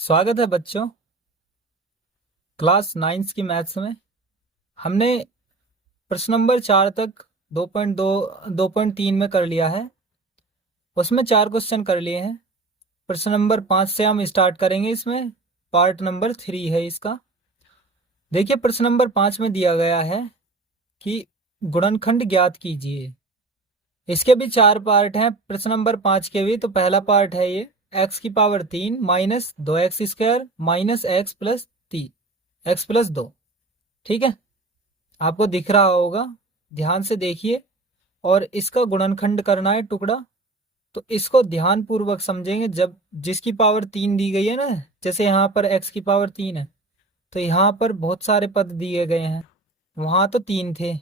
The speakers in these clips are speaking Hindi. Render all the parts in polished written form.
स्वागत है बच्चों। क्लास 9 की मैथ्स में हमने प्रश्न नंबर 4 तक 2.2 2.3 में कर लिया है। उसमें 4 क्वेश्चन कर लिए हैं। प्रश्न नंबर 5 से हम स्टार्ट करेंगे। इसमें पार्ट नंबर 3 है इसका। देखिए, प्रश्न नंबर 5 में दिया गया है कि गुणनखंड ज्ञात कीजिए। इसके भी 4 पार्ट हैं प्रश्न नंबर 5 के भी। तो पहला पार्ट है ये x³ minus 2x² minus x+2। ठीक है, आपको दिख रहा होगा, ध्यान से देखिए। और इसका गुणनखंड करना है टुकड़ा। तो इसको ध्यान पूर्वक समझेंगे। जब जिसकी पावर 3 दी गई है ना, जैसे यहाँ पर x की पावर 3 है, तो यहाँ पर बहुत सारे पद दिए गए हैं। वहां तो 3 थे,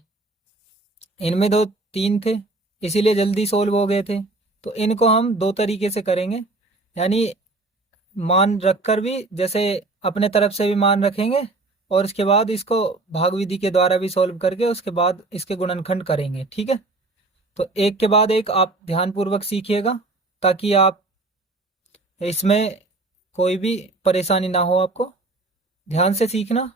इनमें 3 थे, इसीलिए जल्दी सोल्व हो गए थे। तो इनको हम दो तरीके से करेंगे, यानी मान रखकर भी, जैसे अपने तरफ से भी मान रखेंगे, और उसके बाद इसको भाग विधि के द्वारा भी सॉल्व करके उसके बाद इसके गुणनखंड करेंगे। ठीक है, तो एक के बाद एक आप ध्यानपूर्वक सीखिएगा, ताकि आप इसमें कोई भी परेशानी ना हो। आपको ध्यान से सीखना।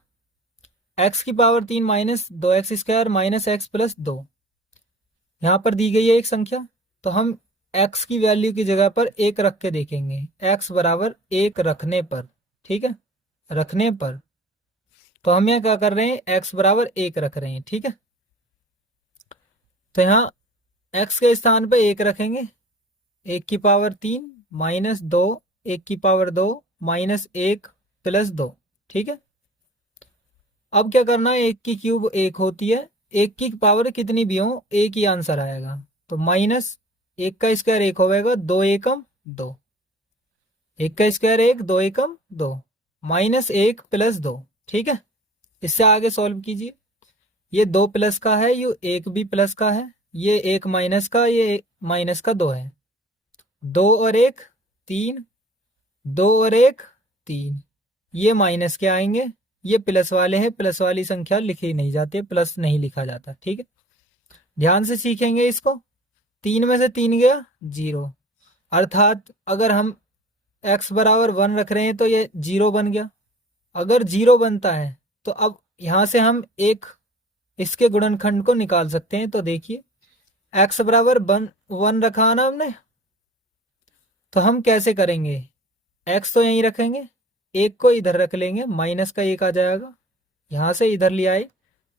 x³ minus 2x² minus x+2 यहाँ पर दी गई है एक संख्या। तो हम x की वैल्यू की जगह पर 1 रख के देखेंगे। x बराबर 1 रखने पर, ठीक है, रखने पर, तो हम यहाँ क्या कर रहे हैं, x बराबर 1 रख रहे हैं। ठीक है, तो यहाँ x के स्थान पर 1 रखेंगे। 1³ माइनस 2, 1/2 माइनस 1+2। ठीक है, अब क्या करना है, 1³ 1 होती है, 1 की पावर कितनी भी हो एक ही आंसर आएगा। तो माइनस 1 का स्क्वायर 1 होगा, 2 एकम 2, 1 का स्क्वायर 1, 2 एकम 2, माइनस 1+2। ठीक है, इससे आगे सॉल्व कीजिए। ये 2 प्लस का है, ये 1 भी प्लस का है, ये 1 माइनस का, ये माइनस का 2 है। 2 और 1 3, 2 और 1 3, ये माइनस के आएंगे, ये प्लस वाले हैं। प्लस वाली संख्या लिखी नहीं जाती है, प्लस नहीं लिखा जाता। ठीक है, ध्यान से सीखेंगे इसको। 3 में से 3 गया 0, अर्थात अगर हम x बराबर 1 रख रहे हैं तो ये 0 बन गया। अगर 0 बनता है तो अब यहां से हम एक इसके गुणनखंड को निकाल सकते हैं। तो देखिए, x बराबर 1 रखा ना हमने, तो हम कैसे करेंगे, x तो यहीं रखेंगे, एक को इधर रख लेंगे, माइनस का 1 आ जाएगा, यहां से इधर ले आए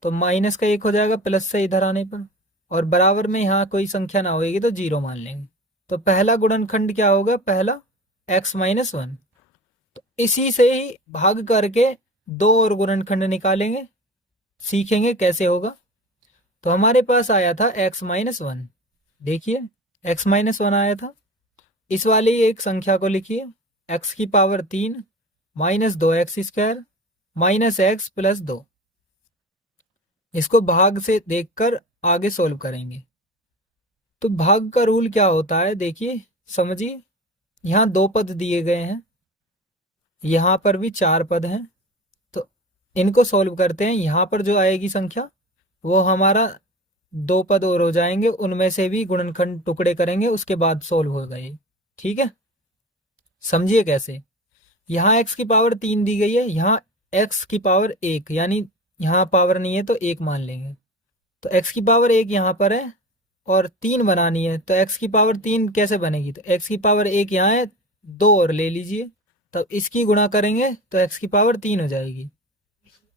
तो माइनस का 1 हो जाएगा प्लस से इधर आने पर, और बराबर में यहाँ कोई संख्या ना होगी तो 0 मान लेंगे। तो पहला गुणनखंड क्या होगा, पहला x-1। तो इसी से ही भाग करके दो और गुणनखंड निकालेंगे, सीखेंगे कैसे होगा। तो हमारे पास आया था x-1। देखिए, x-1 आया था। इस वाली एक संख्या को लिखिए, x³ minus 2x² minus x+2। इसको भाग से देखकर आगे सोल्व करेंगे। तो भाग का रूल क्या होता है, देखिए समझिए। यहाँ 2 पद दिए गए हैं, यहाँ पर भी 4 पद हैं। तो इनको सोल्व करते हैं। यहाँ पर जो आएगी संख्या वो हमारा 2 पद और हो जाएंगे, उनमें से भी गुणनखंड टुकड़े करेंगे, उसके बाद सोल्व होगा ये। ठीक है, समझिए कैसे। यहाँ x³ दी गई है, यहाँ x⁻1, यानी यहाँ पावर नहीं है तो 1 मान लेंगे। तो x⁻1 यहाँ पर है और 3 बनानी है, तो x⁻3 कैसे बनेगी, तो x⁻1 यहाँ है, 2 और ले लीजिए, तब इसकी गुणा करेंगे तो x⁻3 हो जाएगी।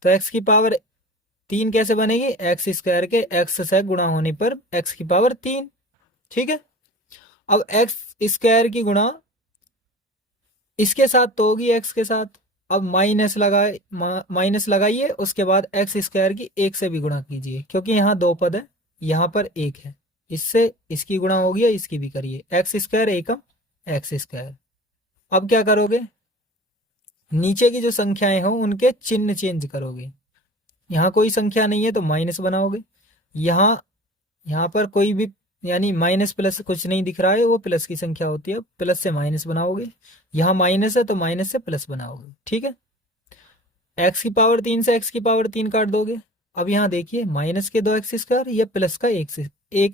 तो x⁻3 कैसे बनेगी, x² के x से गुणा होने पर x⁻3। ठीक है, अब x² की गुणा इसके साथ तो होगी x के साथ। अब माइनस लगाइए, उसके बाद x² की 1 से भी गुणा कीजिए, क्योंकि यहाँ 2 पद है, यहाँ पर 1 है, इससे इसकी गुणा होगी, इसकी भी करिए, x² एकम x²। अब क्या करोगे, नीचे की जो संख्याएं हो उनके चिन्ह चेंज करोगे। यहाँ कोई संख्या नहीं है तो माइनस बनाओगे, यहाँ यहाँ पर कोई भी, यानी माइनस प्लस कुछ नहीं दिख रहा है, वो प्लस की संख्या होती है, प्लस से माइनस बनाओगे। यहाँ माइनस है तो माइनस से प्लस बनाओगे। ठीक है, x⁻3 से x⁻3 काट दोगे। अब यहाँ देखिए, माइनस के 2x², या प्लस का 1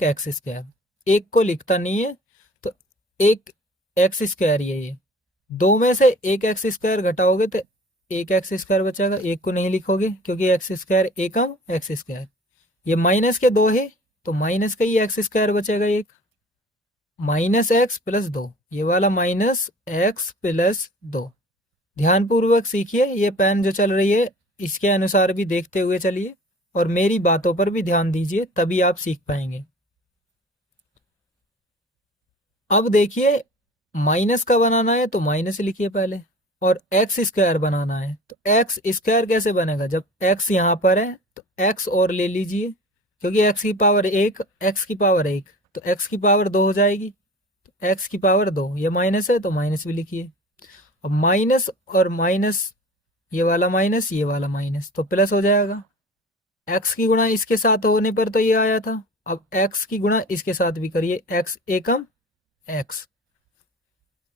x²। एक को लिखता नहीं है तो 1 x² ये दो में से एक एक्स स्क्वायर घटाओगे तो एक एक्स स्क्वायर बचेगा, एक को नहीं लिखोगे क्योंकि एक्स स्क्वायर एकम एक्स स्क्वायर, ये माइनस के दो है तो माइनस का ही एक्स स्क्वायर बचेगा एक, माइनस एक्स प्लस दो, ये वाला माइनस एक्स प्लस दो। ध्यानपूर्वक सीखिए, ये पेन जो चल रही है इसके अनुसार भी देखते हुए चलिए और मेरी बातों पर भी ध्यान दीजिए, तभी आप सीख पाएंगे। अब देखिए, माइनस का बनाना है तो माइनस लिखिए पहले, और एक्स स्क्वायर बनाना है तो एक्स स्क्वायर कैसे बनेगा, जब एक्स यहाँ पर है तो एक्स और ले लीजिए, क्योंकि एक्स की पावर एक, एक्स की पावर एक तो एक्स की पावर दो हो जाएगी, तो एक्स की पावर दो, ये माइनस है तो माइनस भी लिखिए। अब माइनस और माइनस, ये वाला माइनस तो प्लस हो जाएगा, एक्स की गुणा इसके साथ होने पर तो ये आया था, अब एक्स की गुणा इसके साथ भी करिए, एक्स एकम एक्स।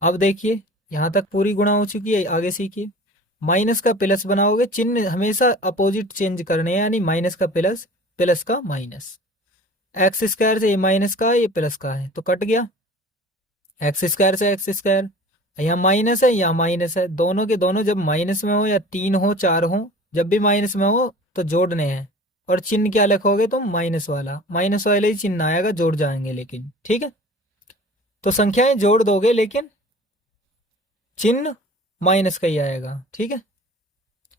अब देखिए यहां तक पूरी गुणा हो चुकी है, आगे सीखिए। माइनस का प्लस बनाओगे, चिन्ह हमेशा अपोजिट चेंज करने हैं, यानी माइनस का प्लस, प्लस का माइनस। एक्स स्क्वायर से ये माइनस का है, ये प्लस का है तो कट गया, एक्स स्क्वायर से एक्स स्क्वायर, यहाँ माइनस है यहाँ माइनस है, दोनों के दोनों जब माइनस में हो या तीन हो चार हो, जब भी माइनस में हो तो जोड़ने हैं, और चिन्ह क्या लिखोगे तुम, माइनस वाला, माइनस वाले ही चिन्ह आएगा, जोड़ जाएंगे लेकिन, ठीक है। तो संख्याएं जोड़ दोगे लेकिन चिन्ह माइनस का ही आएगा, ठीक है।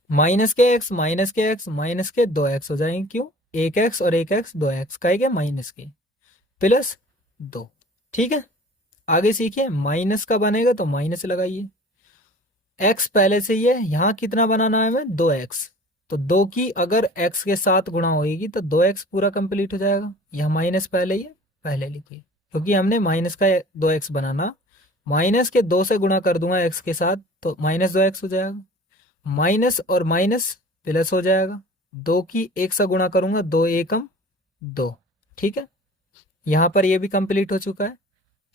माइनस के एक्स माइनस के एक्स माइनस के दो एक्स हो जाएंगे, क्यों, एक एक्स और एक एक्स दो एक्स का के माइनस के प्लस दो, ठीक है। आगे सीखिए, माइनस का बनेगा तो माइनस लगाइए, एक्स पहले से ही है, यहाँ कितना बनाना है हमें, दो एक्स, तो दो की अगर एक्स के साथ गुणा होगी तो दो एक्स पूरा कंप्लीट हो जाएगा, यहाँ माइनस पहले ही है, पहले लिखिए, क्योंकि हमने माइनस का दो एक्स बनाना, माइनस के दो से गुणा कर दूंगा एक्स के साथ तो माइनस दो एक्स हो जाएगा, माइनस और माइनस प्लस हो जाएगा, दो की एक से गुणा करूंगा, दो एकम दो, ठीक है। यहाँ पर ये भी कंप्लीट हो चुका है।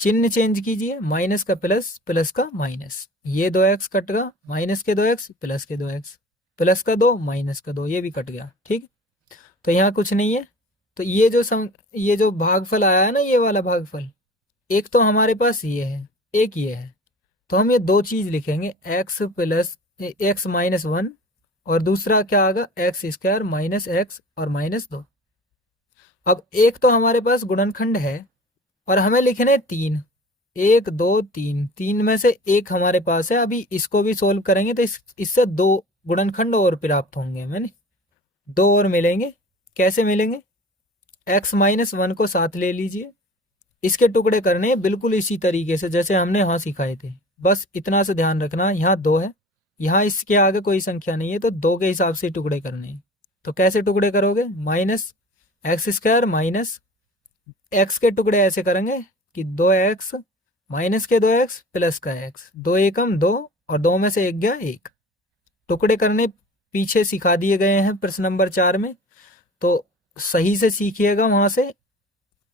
चिन्ह चेंज कीजिए, माइनस का प्लस, प्लस का माइनस, ये दो एक्स कट गया, माइनस के दो एक्स प्लस के दो एक्स, प्लस का दो माइनस का दो, ये भी कट गया, ठीक। तो यहाँ कुछ नहीं है, तो ये जो भागफल आया है ना, ये वाला भागफल, एक तो हमारे पास ये है, एक ये है, तो हम ये दो चीज लिखेंगे, x plus x minus one, और दूसरा क्या आएगा, एक्स स्क्वायर माइनस एक्स और माइनस दो। अब एक तो हमारे पास गुणनखंड है और हमें लिखने हैं तीन, एक दो तीन, तीन में से एक हमारे पास है, अभी इसको भी सोल्व करेंगे तो इससे दो गुणनखंड और प्राप्त होंगे, मैंने दो और मिलेंगे। कैसे मिलेंगे, एक्स माइनस वन को साथ ले लीजिए, इसके टुकड़े करने हैं बिल्कुल इसी तरीके से जैसे हमने यहाँ सिखाए थे, बस इतना से ध्यान रखना, यहाँ दो है, यहाँ इसके आगे कोई संख्या नहीं है तो दो के हिसाब से टुकड़े करने हैं। तो कैसे टुकड़े करोगे, minus x square minus x के टुकड़े ऐसे करेंगे कि दो एक्स माइनस के दो एक्स प्लस का एक्स, दो एकम दो, और दो में से एक गया एक, टुकड़े करने पीछे सिखा दिए गए हैं प्रश्न नंबर 4 में, तो सही से सीखिएगा वहां से।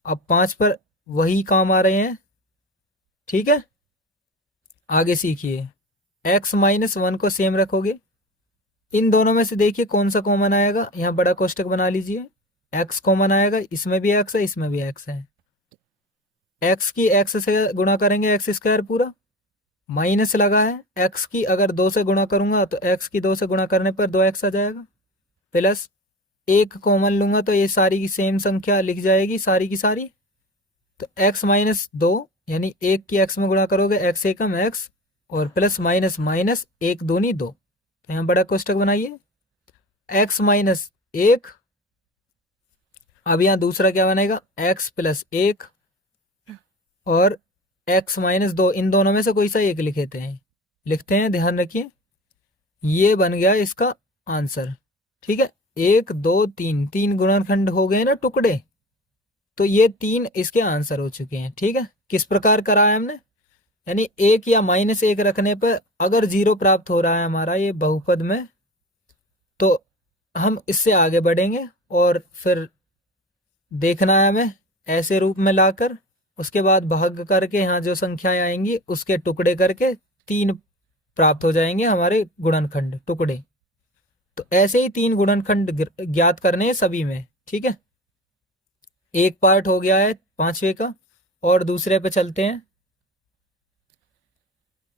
अब 5 पर वही काम आ रहे हैं, ठीक है। आगे सीखिए, एक्स माइनस वन को सेम रखोगे, इन दोनों में से देखिए कौन सा कॉमन आएगा, यहाँ बड़ा कोष्टक बना लीजिए, एक्स कॉमन आएगा, इसमें भी एक्स है इसमें भी एक्स है, एक्स की एक्स से गुणा करेंगे एक्स स्क्वायर पूरा, माइनस लगा है, एक्स की अगर दो से गुणा करूंगा तो एक्स की दो से गुणा करने पर दो एक्स आ जाएगा, प्लस एक कॉमन लूंगा तो ये सारी की सेम संख्या लिख जाएगी सारी की सारी, तो एक्स माइनस दो, यानी एक की एक्स में गुणा करोगे एक्स एकम एक्स, और प्लस माइनस माइनस एक दूनी दो, तो यहाँ बड़ा कोष्टक बनाइए, एक्स माइनस एक, अब यहाँ दूसरा क्या बनेगा, एक्स प्लस एक और एक्स माइनस दो, इन दोनों में से कोई सा एक लिखते हैं, ध्यान रखिए, ये बन गया इसका आंसर, ठीक है। एक दो तीन, तीन गुणनखंड हो गए ना टुकड़े, तो ये तीन इसके आंसर हो चुके हैं, ठीक है। किस प्रकार करा है हमने, यानी एक या माइनस एक रखने पर अगर जीरो प्राप्त हो रहा है हमारा ये बहुपद में, तो हम इससे आगे बढ़ेंगे और फिर देखना है हमें ऐसे रूप में लाकर, उसके बाद भाग करके यहाँ जो संख्याएं आएंगी उसके टुकड़े करके तीन प्राप्त हो जाएंगे हमारे गुणनखंड टुकड़े। तो ऐसे ही तीन गुणनखंड ज्ञात करने हैं सभी में, ठीक है। एक पार्ट हो गया है पांचवे का, और दूसरे पे चलते हैं।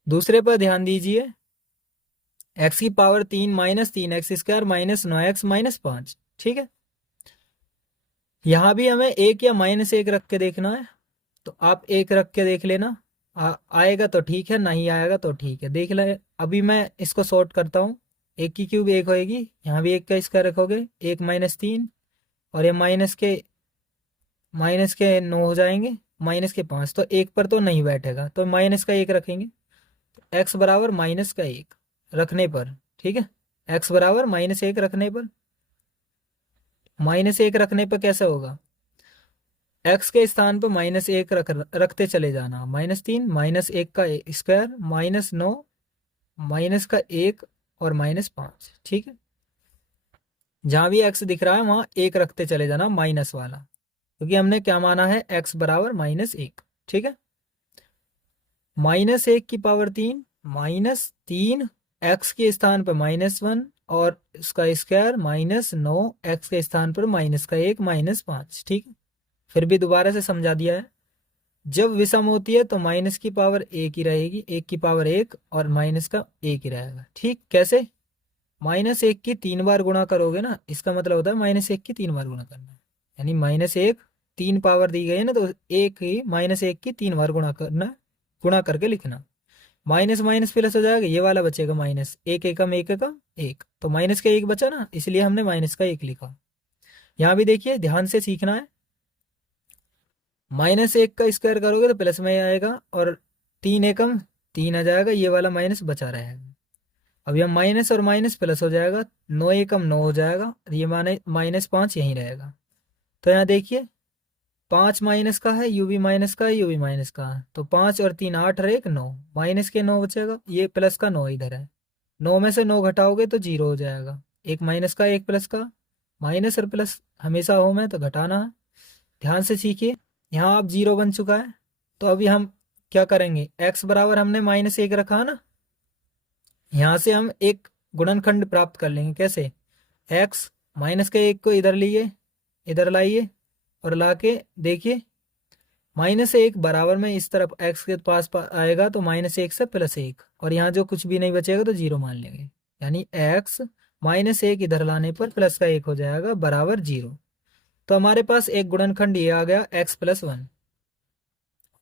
दूसरे पर ध्यान दीजिए, एक्स की power 3 minus 3 x² minus 9x minus 5, ठीक है। यहां भी हमें एक या माइनस एक रख के देखना है, तो आप एक रख के देख लेना। आएगा तो ठीक है, नहीं आएगा तो ठीक है, देख ले। अभी मैं इसको सॉर्ट करता हूँ। एक की क्यूब एक होएगी, यहाँ भी एक का स्क्वायर रखोगे, एक माइनस 3, और ये माइनस के 9 हो जाएंगे, माइनस के 5, तो एक पर तो नहीं बैठेगा, तो माइनस का एक रखेंगे। एक्स बराबर माइनस का एक रखने पर, ठीक है, एक्स बराबर माइनस एक रखने पर, माइनस एक रखने पर कैसे होगा, एक्स के स्थान पर माइनस एक रखते चले जाना, -3 माइनस एक का स्क्वायर -9 माइनस का एक और -5, ठीक है। जहां भी एक्स दिख रहा है वहां एक रखते चले जाना, माइनस वाला, क्योंकि हमने क्या माना है, एक्स बराबर -1, ठीक है। -1 की पावर 3 -3 एक्स के स्थान पर -1 और इसका स्क्वायर -9 एक्स के स्थान पर माइनस का एक -5, ठीक है। फिर भी दोबारा से समझा दिया है, जब विषम होती है तो माइनस की पावर एक ही रहेगी, एक की पावर एक और माइनस का एक ही रहेगा, ठीक। कैसे, -1 की 3 बार गुणा करोगे ना, इसका मतलब होता है -1 की 3 बार गुणा करना, यानी -1 3 पावर दी गई है ना, तो एक ही -1 की 3 बार गुणा करना, गुणा करके लिखना। माइनस माइनस प्लस हो जाएगा, ये वाला बचेगा माइनस, एक एकम एक एकम एक, तो माइनस का एक बचा ना, इसलिए हमने माइनस का एक लिखा। यहाँ भी देखिए, ध्यान से सीखना है, -1 का स्क्वायर करोगे तो प्लस में आएगा, और 3 एकम 3 आ जाएगा, ये वाला माइनस बचा रहेगा। अब यह माइनस और माइनस प्लस हो जाएगा, 9 एकम 9 हो जाएगा, ये माने -5 यहीं रहेगा। तो यहाँ देखिए, 5 माइनस का है, यू भी माइनस का है, यू भी माइनस का है, तो 5 और 3 8 और 1 9, माइनस के 9 बचेगा, ये प्लस का 9 इधर है, 9 में से 9 घटाओगे तो 0 हो जाएगा, एक माइनस का एक प्लस का, माइनस और प्लस हमेशा हो में तो घटाना है। ध्यान से सीखिए, यहाँ अब 0 बन चुका है, तो अभी हम क्या करेंगे, x बराबर हमने -1 रखा ना, यहाँ से हम एक गुणनखंड प्राप्त कर लेंगे। कैसे, x माइनस के एक को इधर लिए, इधर लाइए, और लाके देखिए, -1 बराबर में इस तरफ x के आएगा तो -1 से +1, और यहाँ जो कुछ भी नहीं बचेगा तो 0 मान लेंगे, यानी x -1 इधर लाने पर प्लस का 1 हो जाएगा बराबर 0। तो हमारे पास एक गुणनखंड ये आ गया x+1।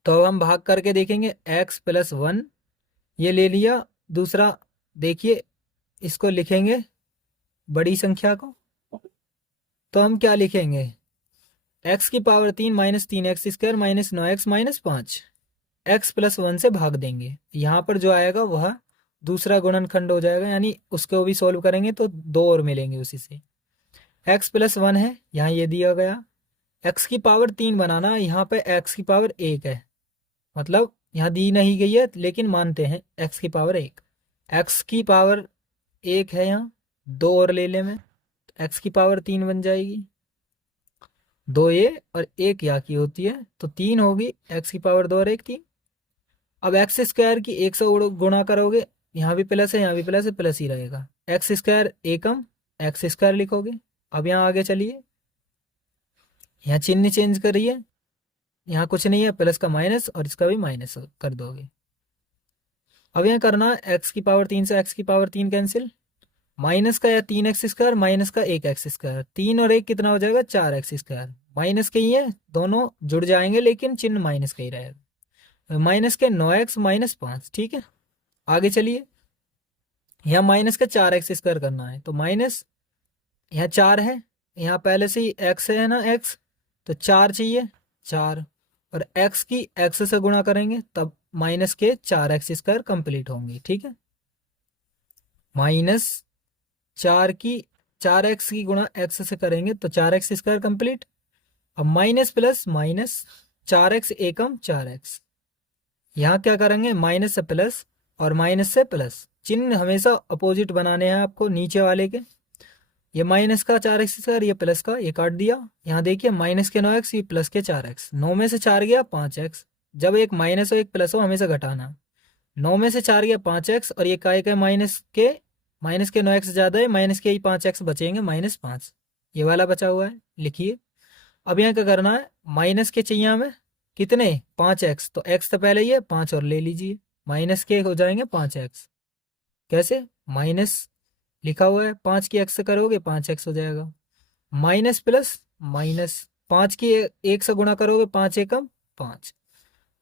तो अब हम भाग करके देखेंगे, x+1 ये ले लिया। दूसरा देखिए, इसको लिखेंगे बड़ी संख्या को, तो हम क्या लिखेंगे, x की पावर 3 -3 x² -9x -5, x+1 से भाग देंगे, यहाँ पर जो आएगा वह दूसरा गुणनखंड हो जाएगा, यानी उसको भी सोल्व करेंगे तो 2 और मिलेंगे उसी से। x+1 है, यहाँ ये दिया गया, x की पावर 3 बनाना, यहाँ पे x की पावर 1 है, मतलब यहाँ दी नहीं गई है लेकिन मानते हैं x की पावर 1, x की पावर 1 है, यहाँ 2 और ले ले मैं, x की पावर 3 बन जाएगी, 2 ये और 1 यहाँ की होती है, तो 3 होगी, x की पावर 2 और 1 3। अब x² की 1 से गुणा करोगे, यहाँ भी प्लस है, यहाँ भी प्लस है, प्लस ही रहेगा, x² एकम x² लिखोगे। अब यहाँ आगे चलिए, यहाँ चिन्ह चेंज करिए, यहाँ कुछ नहीं है, प्लस का माइनस और इसका भी माइनस कर दोगे। अब यहाँ करना, x की पावर 3 से x की पावर 3 कैंसिल, माइनस का या 3x² माइनस का 1x², 3 और 1 कितना हो जाएगा, 4x², माइनस के ही है, दोनों जुड़ जाएंगे लेकिन चिन्ह माइनस का ही रहेगा, माइनस के 9x -5, ठीक है। आगे चलिए, यहाँ माइनस का 4x² करना है, तो माइनस यहाँ 4 है, यहाँ पहले से ही x है ना, x, तो 4 चाहिए, 4, और x की x से गुणा करेंगे तब माइनस के 4x² कंप्लीट होंगे, ठीक है। -4 की गुणा x से करेंगे तो 4x² कंप्लीट। अब माइनस प्लस माइनस, 4x एकम 4x, यहाँ क्या करेंगे, माइनस से प्लस और माइनस से प्लस, चिन्ह हमेशा अपोजिट बनाने हैं आपको नीचे वाले के। ये माइनस का 4x², ये प्लस का, ये काट दिया। यहाँ देखिए, माइनस के 9x, ये प्लस के 4x, 9 में से 4 गया 5x, जब एक माइनस हो एक प्लस हो हमेशा घटाना, 9 में से 4 गया 5x, और ये काय का माइनस के 9x ज्यादा है, माइनस के ही 5x बचेंगे, -5, ये वाला बचा हुआ है, लिखिए। अब यहाँ क्या करना है, माइनस के चाहिए हमें कितने, 5x, तो x तो पहले ही है, 5 और ले लीजिए, माइनस के हो जाएंगे 5x। कैसे? माइनस लिखा हुआ है, 5 की x से करोगे 5x हो जाएगा, माइनस प्लस माइनस, 5 की एक से गुणा करोगे 5 एकम 5,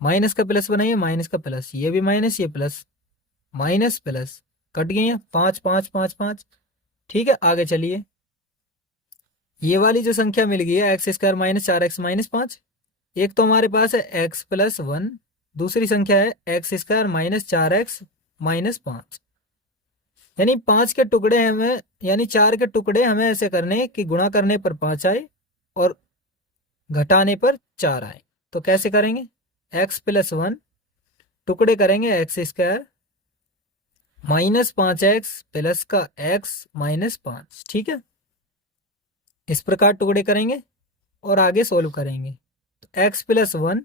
माइनस का प्लस बनाइए, माइनस का प्लस, ये भी माइनस ये प्लस, माइनस प्लस कट गई है, 5 5 5 5। ठीक है, आगे चलिए। ये वाली जो संख्या मिल गई है x square minus 4x minus 5, एक तो हमारे पास है x प्लस 1, दूसरी संख्या है x square minus 4x minus 5। यानी 5 के टुकड़े हमें, यानी 4 के टुकड़े हमें ऐसे करने कि गुणा करने पर 5 आए और घटाने पर 4 आए। तो कैसे करेंगे? x प्लस 1 टुकड़े करेंगे x square minus 5x plus का x माइनस 5। ठीक है, इस प्रकार टुकड़े करेंगे और आगे सोल्व करेंगे। तो x प्लस 1,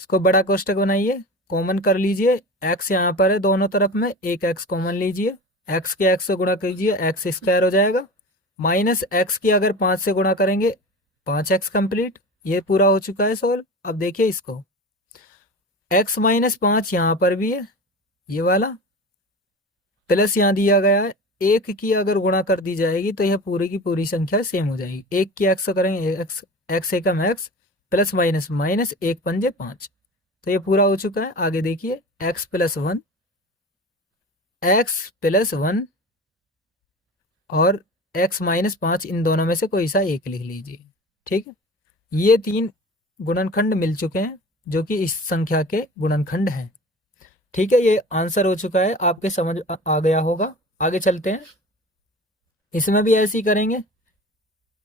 इसको बड़ा कोष्टक बनाइए, कॉमन कर लीजिए, x यहाँ पर है दोनों तरफ में, एक x कॉमन लीजिए, x के x से गुणा कीजिए, एक्स स्क्वायर हो जाएगा, माइनस x की अगर 5 से गुणा करेंगे 5x कंप्लीट। ये पूरा हो चुका है सोल्व। अब देखिए इसको, x माइनस 5 यहाँ पर भी है, ये वाला प्लस यहाँ दिया गया है, एक की अगर गुणा कर दी जाएगी तो यह पूरी की पूरी संख्या सेम हो जाएगी। एक की एक्स करेंगे एक्स, एक्स एकम एक्स, प्लस माइनस माइनस, एक पंजे 5। तो ये पूरा हो चुका है। आगे देखिए, एक्स प्लस 1, एक्स प्लस 1 और एक्स माइनस 5, इन दोनों में से कोई सा एक लिख लीजिए। ठीक है, ये 3 गुणनखंड मिल चुके हैं जो कि इस संख्या के गुणनखंड हैं। ठीक है, ये आंसर हो चुका है, आपके समझ आ गया होगा। आगे चलते हैं, इसमें भी ऐसे ही करेंगे,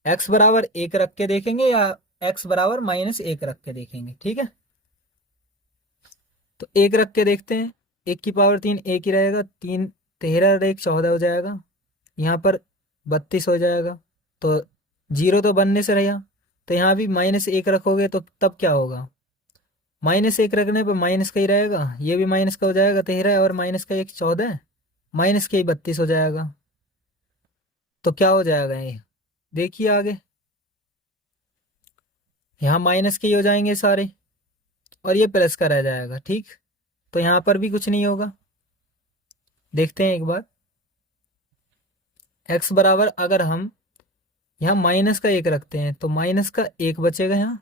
x बराबर 1 रख के देखेंगे या x बराबर माइनस 1 रख के देखेंगे। ठीक है, तो 1 रख के देखते हैं, 1 की पावर 3 एक ही रहेगा, 3 13 और 1 14 हो जाएगा, यहाँ पर 32 हो जाएगा, तो जीरो तो बनने से रहा, तो यहाँ भी माइनस 1 रखोगे तो तब क्या होगा? माइनस 1 रखने पर माइनस का ही रहेगा, ये भी माइनस का हो जाएगा 13 और माइनस का 1 14, माइनस के ही 32 हो जाएगा। तो क्या हो जाएगा ये? देखिए आगे, यहाँ माइनस के ही हो जाएंगे सारे और ये प्लस का रह जाएगा। ठीक, तो यहाँ पर भी कुछ नहीं होगा। देखते हैं एक बार, x बराबर अगर हम यहाँ माइनस का 1 रखते हैं तो माइनस का 1 बचेगा यहाँ।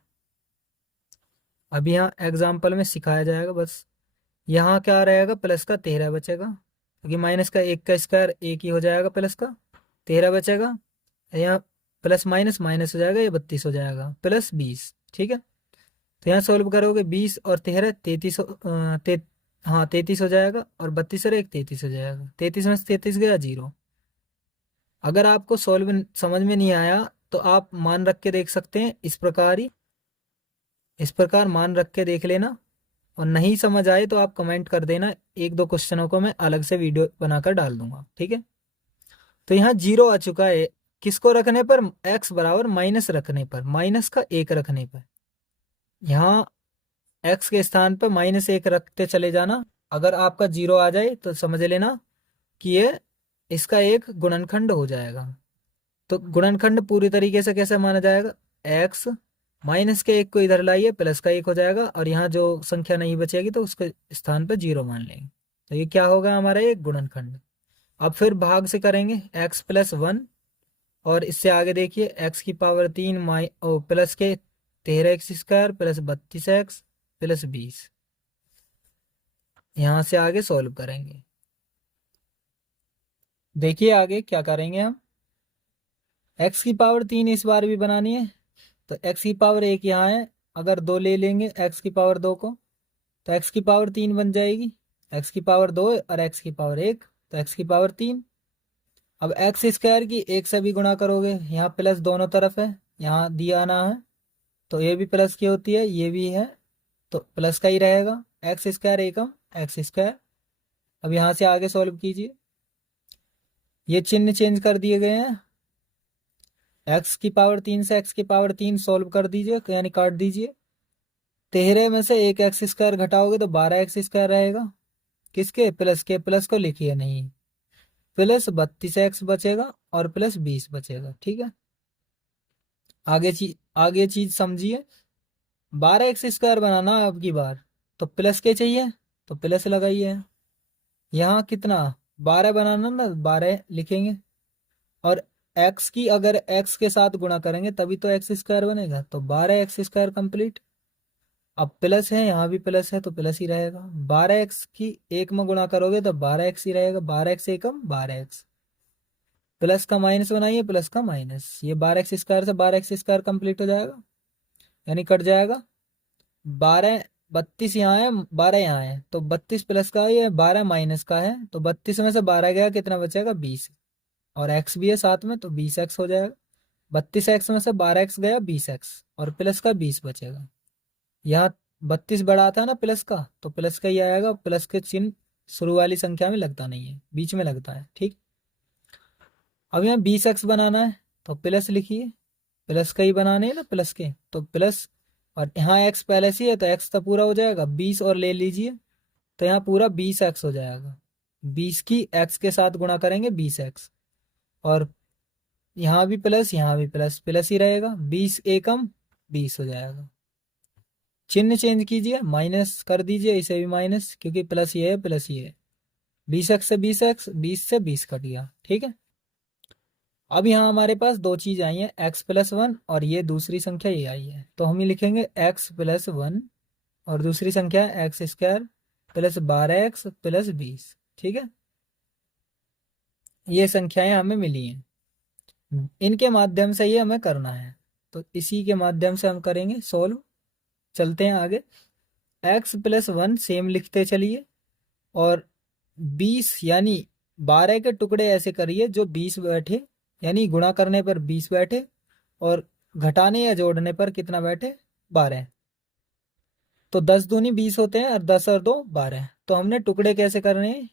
अभी यहाँ एग्जाम्पल में सिखाया जाएगा बस। यहाँ क्या रहेगा? प्लस का 13 बचेगा, क्योंकि माइनस का 1 का स्क्वायर 1 ही हो जाएगा, प्लस का 13 बचेगा, यहाँ प्लस माइनस माइनस हो जाएगा, ये 32 हो जाएगा, प्लस 20। ठीक है, तो यहाँ सोल्व करोगे 20 और 13 33 हाँ 33 हो जाएगा, और 32 और 1 33 हो जाएगा, 33 में से 33 गया 0। अगर आपको सोल्व समझ में नहीं आया तो आप मान रख के देख सकते हैं, इस प्रकार ही, इस प्रकार मान रख के देख लेना, और नहीं समझ आए तो आप कमेंट कर देना, एक दो क्वेश्चनों को मैं अलग से वीडियो बनाकर डाल दूंगा। ठीक है, तो यहाँ 0 आ चुका है, किसको रखने पर? x बराबर माइनस रखने पर, माइनस का 1 रखने पर। यहाँ x के स्थान पर माइनस 1 रखते चले जाना, अगर आपका 0 आ जाए तो समझ लेना कि ये इसका एक गुणनखंड हो जाएगा। तो गुणनखंड पूरी तरीके से कैसे माना जाएगा? x माइनस के 1 को इधर लाइए, प्लस का 1 हो जाएगा, और यहाँ जो संख्या नहीं बचेगी तो उसके स्थान पर 0 मान लेंगे, तो ये क्या होगा? हमारा एक गुणनखंड। अब फिर भाग से करेंगे, x प्लस 1, और इससे आगे देखिए x की पावर 3 प्लस के 13x square plus 32x plus 20। यहाँ से आगे सॉल्व करेंगे। देखिए आगे क्या करेंगे हम, x की पावर 3 इस बार भी बनानी है, तो x की पावर 1 यहाँ है, अगर 2 ले लेंगे x की पावर 2 को तो x की पावर 3 बन जाएगी, x की पावर 2 और x की पावर 1, तो x की पावर 3। अब एक्स स्क्वायर की 1 से भी गुणा करोगे, यहाँ प्लस दोनों तरफ है, यहाँ दिया आना है, तो ये भी प्लस की होती है, ये भी है, तो प्लस का ही रहेगा, एक्स स्क्वायर एकम एक्स स्क्वायर। अब यहाँ से आगे सॉल्व कीजिए, ये चिन्ह चेंज कर दिए गए हैं, एक्स की पावर 3 से एक्स की पावर 3 सॉल्व कर दीजिए, यानी काट दीजिए, 13 में से एक एक्स स्क्वायर घटाओगे तो 12 एक्स स्क्वायर रहेगा, किसके? प्लस के, प्लस को लिखिए नहीं, प्लस 32x बचेगा और प्लस 20 बचेगा। ठीक है, आगे चीज समझिए, 12x स्क्वायर बनाना है अब की बार, तो प्लस के चाहिए, तो प्लस लगाइए। यहाँ कितना 12 बनाना ना, 12 लिखेंगे। और एक्स की अगर एक्स के साथ गुणा करेंगे तभी तो एक्स स्क्वायर बनेगा, तो 12 x² कंप्लीट। अब प्लस है, यहाँ भी प्लस है तो प्लस ही रहेगा। 12 x की एक में गुणा करोगे तो 12 x ही रहेगा। 12 x एकम 12 x। प्लस का माइनस बनाइए, प्लस का माइनस, ये 12 x² से 12 x² कंप्लीट हो जाएगा, यानी कट जाएगा। 12 32 यहाँ है, 12 यहाँ है, तो 32 प्लस का है, ये 12 माइनस का है, तो 32 में से 12 गया, कितना बचेगा 20। और एक्स भी है साथ में तो 20 x हो जाएगा। 32 x में से 12 x गया, 20 x, और प्लस का 20 बचेगा। यहाँ 32 बड़ा था ना प्लस का, तो प्लस का ही आएगा। प्लस के चिन्ह शुरू वाली संख्या में लगता नहीं है, बीच में लगता है, ठीक। अब यहाँ 20 x बनाना है तो प्लस लिखिए, प्लस का ही बनाने है ना, प्लस के तो प्लस। और यहाँ x पहले से ही है तो x तो पूरा हो जाएगा, 20 और ले लीजिए, तो यहाँ पूरा 20 x हो जाएगा। 20 की x के साथ गुणा करेंगे 20 x। और यहाँ भी प्लस, यहाँ भी प्लस, प्लस ही रहेगा। 20 एकम 20 हो जाएगा। चिन्ह चेंज कीजिए, माइनस कर दीजिए, इसे भी माइनस, क्योंकि प्लस ये है प्लस ये है। 20 x से 20 x, 20 से 20 कट गया, ठीक है। अब यहाँ हमारे पास दो चीज आई है, x+1 और ये दूसरी संख्या ये आई है, तो हम ही लिखेंगे x+1 और दूसरी संख्या x² प्लस 12x प्लस 20, ठीक है। ये संख्याएं हमें मिली हैं, इनके माध्यम से ये हमें करना है, तो इसी के माध्यम से हम करेंगे सोल्व। चलते हैं आगे। x+1 सेम लिखते चलिए, और 20 यानी 12 के टुकड़े ऐसे करिए जो 20 बैठे, यानी गुणा करने पर 20 बैठे और घटाने या जोड़ने पर कितना बैठे 12। तो 10 दूनी 20 होते हैं और 10 और 2 12। तो हमने टुकड़े कैसे करने हैं,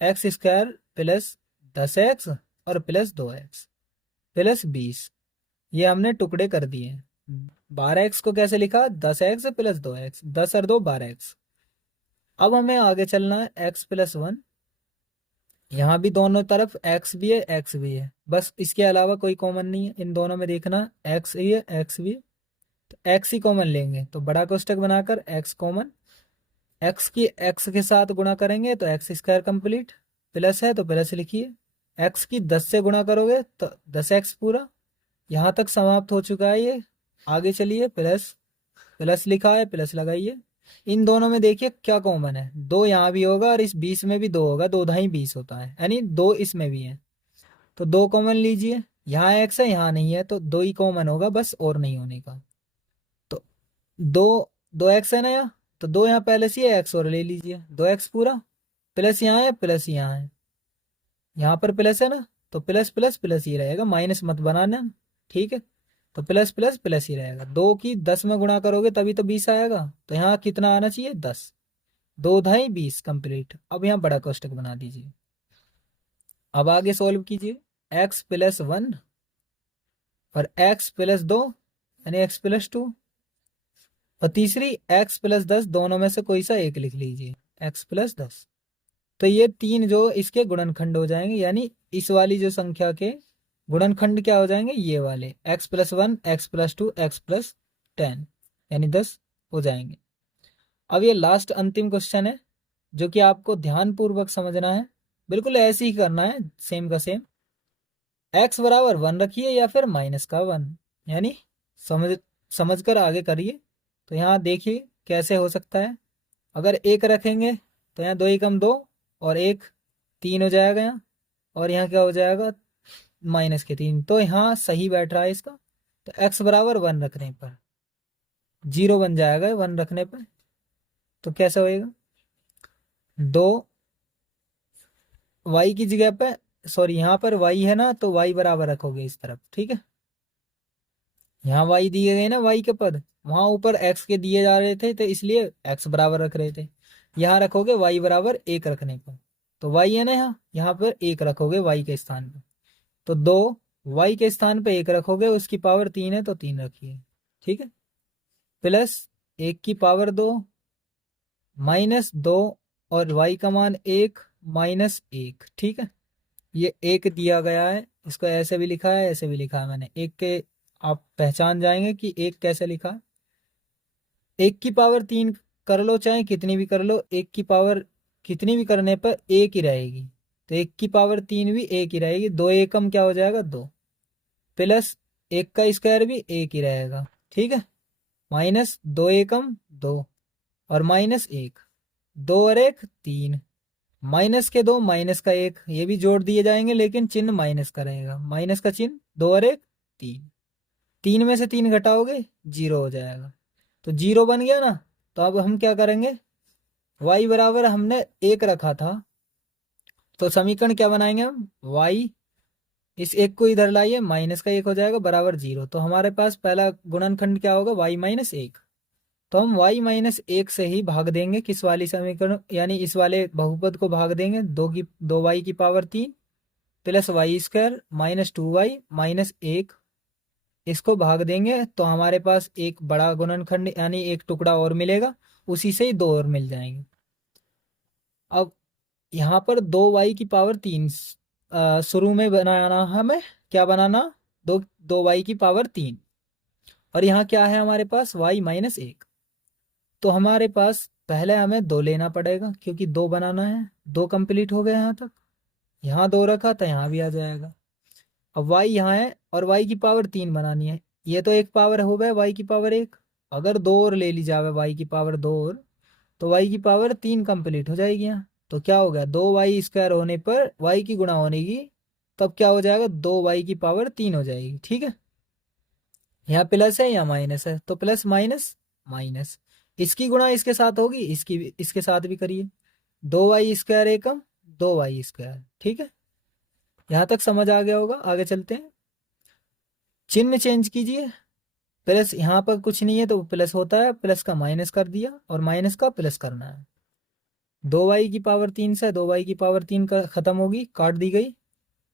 x² प्लस 10x और प्लस 2x प्लस 20, ये हमने टुकड़े कर दिए। 12x को कैसे लिखा, 10x प्लस 2x, 10 और 2 12x। अब हमें आगे चलना है, x+1, यहाँ भी दोनों तरफ x भी है x भी है, बस इसके अलावा कोई कॉमन नहीं है इन दोनों में, देखना x ही है x भी है, तो x ही कॉमन लेंगे, तो बड़ा कोष्टक बनाकर x कॉमन। x की x के साथ गुणा करेंगे तो x² कंप्लीट, प्लस है तो प्लस लिखिए। x की 10 से गुणा करोगे तो 10x पूरा। यहाँ तक समाप्त हो चुका है ये, आगे चलिए। प्लस प्लस लिखा है, प्लस लगाइए। इन दोनों में देखिए क्या कॉमन है, 2 यहाँ भी होगा और इस 20 में भी 2 होगा, 2 ढाई 20 होता है, यानी 2 इसमें भी है, तो 2 कॉमन लीजिए। यहाँ x है यहाँ नहीं है, तो 2 ही कॉमन होगा बस, और नहीं होने का। तो 2x है ना यहाँ, तो 2 यहाँ पहले से है, x और ले लीजिए, 2x पूरा। प्लस यहाँ है, प्लस यहाँ है, यहाँ पर प्लस है ना, तो प्लस प्लस प्लस ही रहेगा, माइनस मत बनाना, ठीक है। तो प्लस प्लस प्लस ही रहेगा। 2 की 10 में गुणा करोगे तभी तो 20 आएगा, तो यहाँ कितना आना चाहिए 10, 2 ढाई 20 कंप्लीट। अब यहाँ बड़ा कोष्टक बना दीजिए। अब आगे सॉल्व कीजिए, x+1 और x+2 यानी x+2, और तीसरी x+10, दोनों में से कोई सा एक लिख लीजिए, x+10। तो ये तीन जो इसके गुणनखंड हो जाएंगे, यानी इस वाली जो संख्या के गुणनखंड क्या हो जाएंगे, ये वाले x+1 x+2 x+10, यानी 10 हो जाएंगे। अब ये लास्ट अंतिम क्वेश्चन है जो कि आपको ध्यान पूर्वक समझना है, बिल्कुल ऐसे ही करना है सेम का सेम। x बराबर 1 रखिए या फिर -1, यानी समझ समझ कर आगे करिए। तो यहाँ देखिए कैसे हो सकता है, अगर 1 रखेंगे तो यहाँ 2 एकम 2 और 1 3 हो जाएगा यहाँ, और यहाँ क्या हो जाएगा -3, तो यहाँ सही बैठ रहा है इसका। तो x बराबर 1 रखने पर 0 बन जाएगा, 1 रखने पर तो कैसे होएगा, 2 y की जगह पे, सॉरी यहाँ पर y है ना, तो y बराबर रखोगे इस तरफ, ठीक है। यहाँ y दिए गए ना, y के पद, वहां ऊपर x के दिए जा रहे थे तो इसलिए x बराबर रख रहे थे। यहाँ रखोगे y बराबर 1 रखने पर, तो y है ना, यहाँ पर 1 रखोगे y के स्थान पर, तो 2 y के स्थान पे 1 रखोगे, उसकी पावर 3 है तो 3 रखिए, ठीक है। प्लस 1 की पावर 2 -2 और y का मान 1 -1, ठीक है। ये 1 दिया गया है, इसको ऐसे भी लिखा है ऐसे भी लिखा है मैंने, 1 के आप पहचान जाएंगे कि 1 कैसे लिखा है। 1 की पावर 3 कर लो चाहे कितनी भी कर लो, एक की पावर कितनी भी करने पर एक ही रहेगी, तो एक की पावर 3 भी एक ही रहेगी। दो एकम क्या हो जाएगा, 2, प्लस एक का स्क्वायर भी एक ही रहेगा, ठीक है। माइनस दो एकम 2 और माइनस 1, 2 और 1 3, माइनस के 2 माइनस का 1, ये भी जोड़ दिए जाएंगे लेकिन चिन्ह माइनस का रहेगा, माइनस का चिन्ह, 2 और 1 3, 3 में से 3 घटाओगे 0 हो जाएगा, तो 0 बन गया ना। तो अब हम क्या करेंगे, y बराबर हमने 1 रखा था, तो समीकरण क्या बनाएंगे हम, y, इस एक को इधर लाइए, माइनस का 1 हो जाएगा बराबर 0, तो हमारे पास पहला गुणनखंड क्या होगा, y माइनस 1। तो हम y माइनस 1 से ही भाग देंगे किस वाली समीकरण, यानी इस वाले बहुपद को भाग देंगे, 2y की power 3 plus y square minus 2y minus 1, इसको भाग देंगे तो हमारे पास एक बड़ा गुणनखंड यानी एक टुकड़ा और मिलेगा, उसी से ही 2 और मिल जाएंगे। अब यहाँ पर 2y की पावर 3 शुरू में बनाना, हमें क्या बनाना, 2y की पावर 3, और यहाँ क्या है हमारे पास y माइनस 1। तो हमारे पास पहले हमें 2 लेना पड़ेगा क्योंकि 2 बनाना है, 2 कंप्लीट हो गए यहाँ तक, यहाँ 2 रखा तो यहाँ भी आ जाएगा। अब y यहाँ है और y की पावर 3 बनानी है, ये तो एक पावर हो गया y की पावर 1, अगर 2 और ले ली जावे y की पावर 2 और, तो y की पावर 3 कंप्लीट हो जाएगी यहाँ। तो क्या हो गया, 2y स्क्वायर होने पर y की गुणा होने की, तब क्या हो जाएगा, 2y की पावर 3 हो जाएगी, ठीक है। यहाँ प्लस है या माइनस है, तो प्लस माइनस माइनस, इसकी गुणा इसके साथ होगी, इसके साथ भी करिए, 2y स्क्वायर एकम 2y स्क्वायर, ठीक है। यहाँ तक समझ आ गया होगा, आगे चलते हैं। चिन्ह चेंज कीजिए, प्लस यहाँ पर कुछ नहीं है तो प्लस होता है, प्लस का माइनस कर दिया और माइनस का प्लस करना है। 2y की पावर 3 से 2y की पावर 3 का खत्म होगी, काट दी गई।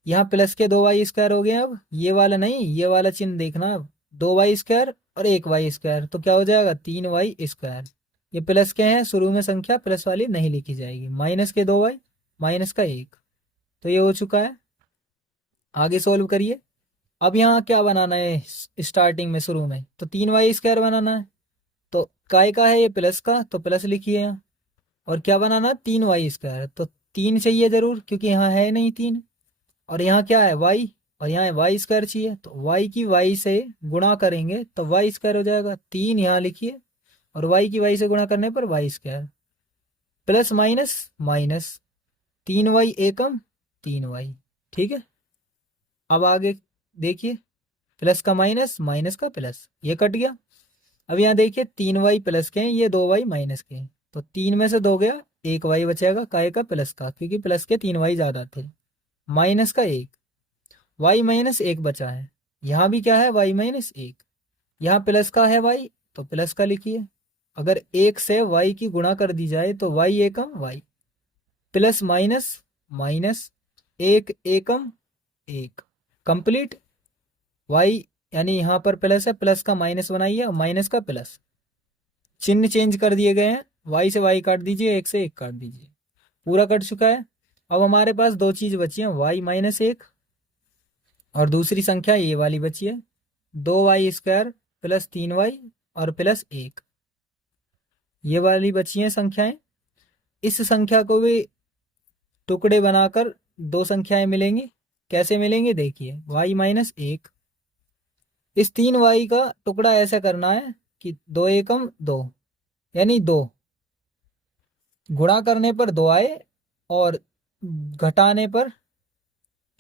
यहाँ प्लस के 2y स्क्वायर हो गए, अब ये वाला नहीं, ये वाला चिन्ह देखना, अब 2y स्क्वायर और 1y स्क्वायर, तो क्या हो जाएगा 3y स्क्वायर। ये प्लस के हैं, शुरू में संख्या प्लस वाली नहीं लिखी जाएगी, माइनस के 2y माइनस का 1, तो ये हो चुका है। आगे सोल्व करिए। अब यहाँ क्या बनाना है, स्टार्टिंग में शुरू में तो 3y स्क्वायर बनाना है, तो काय का है ये, प्लस का, तो प्लस लिखिए यहाँ। और क्या बनाना, 3y स्क्वायर, तो 3 चाहिए जरूर क्योंकि यहाँ है नहीं 3, और यहाँ क्या है y, और यहाँ वाई स्क्वायर चाहिए, तो y की y से गुणा करेंगे तो वाई स्क्वायर हो जाएगा, 3 यहाँ लिखिए, और y की y से गुणा करने पर y square, plus minus minus, 3y एकम 3y, ठीक है। अब आगे देखिए, प्लस का माइनस माइनस का प्लस, ये कट गया। अब यहाँ देखिए 3y प्लस के हैं, ये 2y माइनस के हैं, तो 3 में से 2 गया, 1y बचेगा, काय का, प्लस का, क्योंकि प्लस के 3y ज्यादा थे, माइनस का 1, y माइनस 1 बचा है। यहाँ भी क्या है, y माइनस 1, यहाँ प्लस का है y, तो प्लस का लिखिए। अगर 1 से y की गुणा कर दी जाए तो y एकम y, प्लस माइनस माइनस, 1 एकम 1, कंप्लीट। y यानी यहाँ पर प्लस है, प्लस का माइनस बनाइए और माइनस का प्लस, चिन्ह चेंज कर दिए गए हैं, y से y काट दीजिए, 1 से 1 काट दीजिए, पूरा कट चुका है। अब हमारे पास दो चीज बची है, y माइनस 1 और दूसरी संख्या ये वाली बची है, 2y स्क्वायर प्लस 3y और प्लस 1, ये वाली बची है संख्याएं। इस संख्या को भी टुकड़े बनाकर दो संख्याएं मिलेंगी, कैसे मिलेंगे देखिए, y माइनस 1, इस 3y का टुकड़ा ऐसा करना है कि 2 एकम 2, यानी 2, गुणा करने पर 2 आए और घटाने पर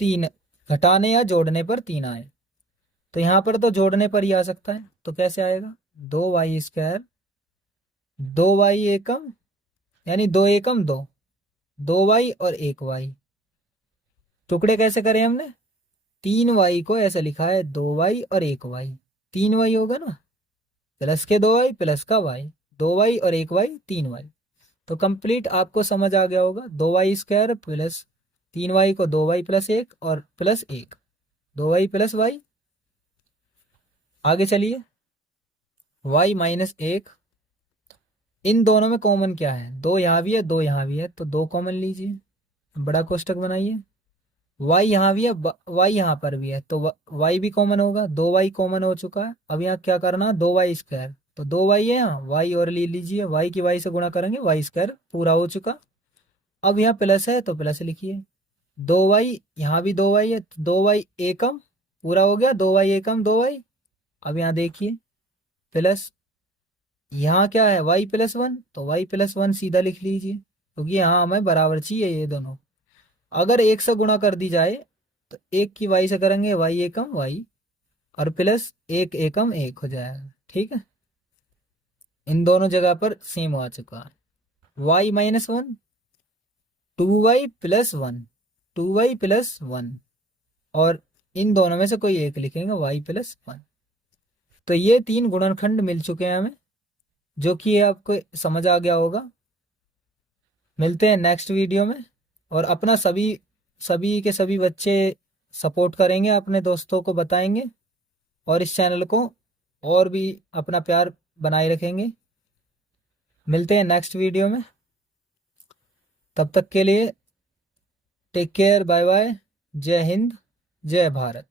3, घटाने या जोड़ने पर 3 आए, तो यहाँ पर तो जोड़ने पर ही आ सकता है, तो कैसे आएगा, 2y स्क्वायर 2y एकम, यानी 2 एकम 2, 2y और 1y, टुकड़े कैसे करें हमने, 3y को ऐसे लिखा है, 2y और 1y, 3y होगा ना, प्लस के 2y प्लस का y, 2y और 1y 3y, तो कंप्लीट आपको समझ आ गया होगा। 2y स्क्वायर प्लस 3y को 2y प्लस 1 और प्लस 1, 2y प्लस y। आगे चलिए, y माइनस 1, इन दोनों में कॉमन क्या है, 2 यहाँ भी है 2 यहाँ भी है, तो 2 कॉमन लीजिए, बड़ा कोष्टक बनाइए, y यहाँ भी है y यहाँ पर भी है, तो y भी कॉमन होगा, 2y कॉमन हो चुका है। अब यहाँ क्या करना, 2y स्क्वायर, तो 2y है यहाँ, y और ले लीजिए, y की y से गुणा करेंगे, वाई स्क्वायर पूरा हो चुका। अब यहाँ प्लस है तो प्लस लिखिए, 2y, यहाँ भी 2y है तो 2y एकम पूरा हो गया, 2y एकम 2y। अब यहाँ देखिए प्लस, यहाँ क्या है y+1, तो y+1 सीधा लिख लीजिए, क्योंकि यहाँ हमें बराबर चाहिए ये दोनों। अगर एक से गुणा कर दी जाए तो एक की y से करेंगे, y एकम y, और प्लस एक एकम एक हो जाएगा। ठीक है, इन दोनों जगह पर सेम आ चुका है। y-1, 2y+1, 2y+1, और इन दोनों में से कोई एक लिखेंगे, y+1। तो ये 3 गुणनखंड मिल चुके हैं हमें, जो कि आपको समझ आ गया होगा। मिलते हैं नेक्स्ट वीडियो में, और अपना सभी सभी के सभी बच्चे सपोर्ट करेंगे, अपने दोस्तों को बताएंगे, और इस चैनल को और भी अपना प्यार बनाए रखेंगे। मिलते हैं नेक्स्ट वीडियो में, तब तक के लिए टेक केयर, बाय बाय, जय हिंद, जय भारत।